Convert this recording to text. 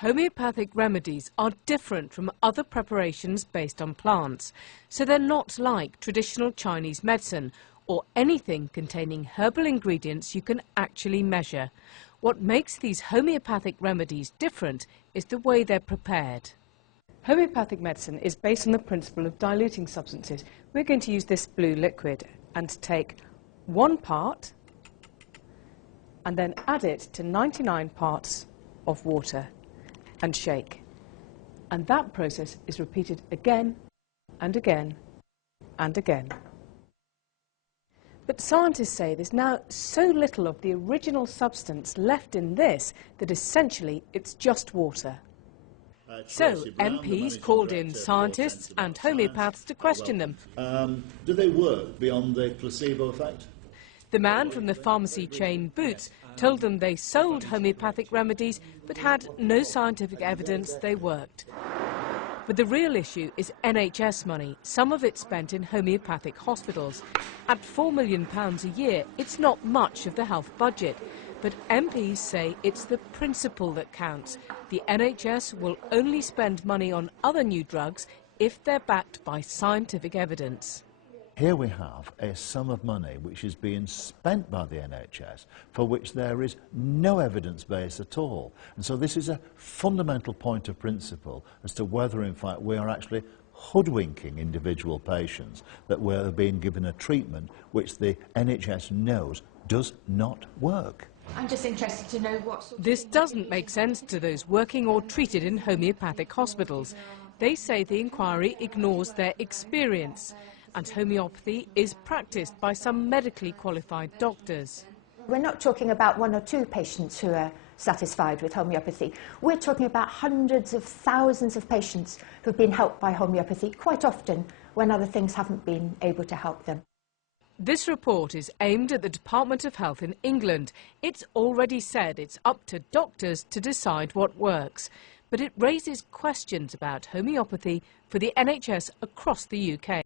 Homeopathic remedies are different from other preparations based on plants, so they're not like traditional Chinese medicine or anything containing herbal ingredients you can actually measure. What makes these homeopathic remedies different is the way they're prepared. Homeopathic medicine is based on the principle of diluting substances. We're going to use this blue liquid and take 1 part and then add it to 99 parts of water and shake. And that process is repeated again and again and again. But scientists say there's now so little of the original substance left in this that essentially it's just water. So MPs called in scientists and homeopaths to question them. Do they work beyond the placebo effect? The man from the pharmacy chain Boots told them they sold homeopathic remedies but had no scientific evidence they worked. But the real issue is NHS money, some of it spent in homeopathic hospitals. At £4 million a year, it's not much of the health budget. But MPs say it's the principle that counts. The NHS will only spend money on other new drugs if they're backed by scientific evidence. Here we have a sum of money which is being spent by the NHS for which there is no evidence base at all. And so this is a fundamental point of principle as to whether in fact we are actually hoodwinking individual patients, that we're being given a treatment which the NHS knows does not work. I'm just interested to know what sort of... This doesn't make sense to those working or treated in homeopathic hospitals. They say the inquiry ignores their experience, and homeopathy is practiced by some medically qualified doctors. We're not talking about 1 or 2 patients who are satisfied with homeopathy. We're talking about hundreds of thousands of patients who've been helped by homeopathy, quite often when other things haven't been able to help them. This report is aimed at the Department of Health in England. It's already said it's up to doctors to decide what works. But it raises questions about homeopathy for the NHS across the UK.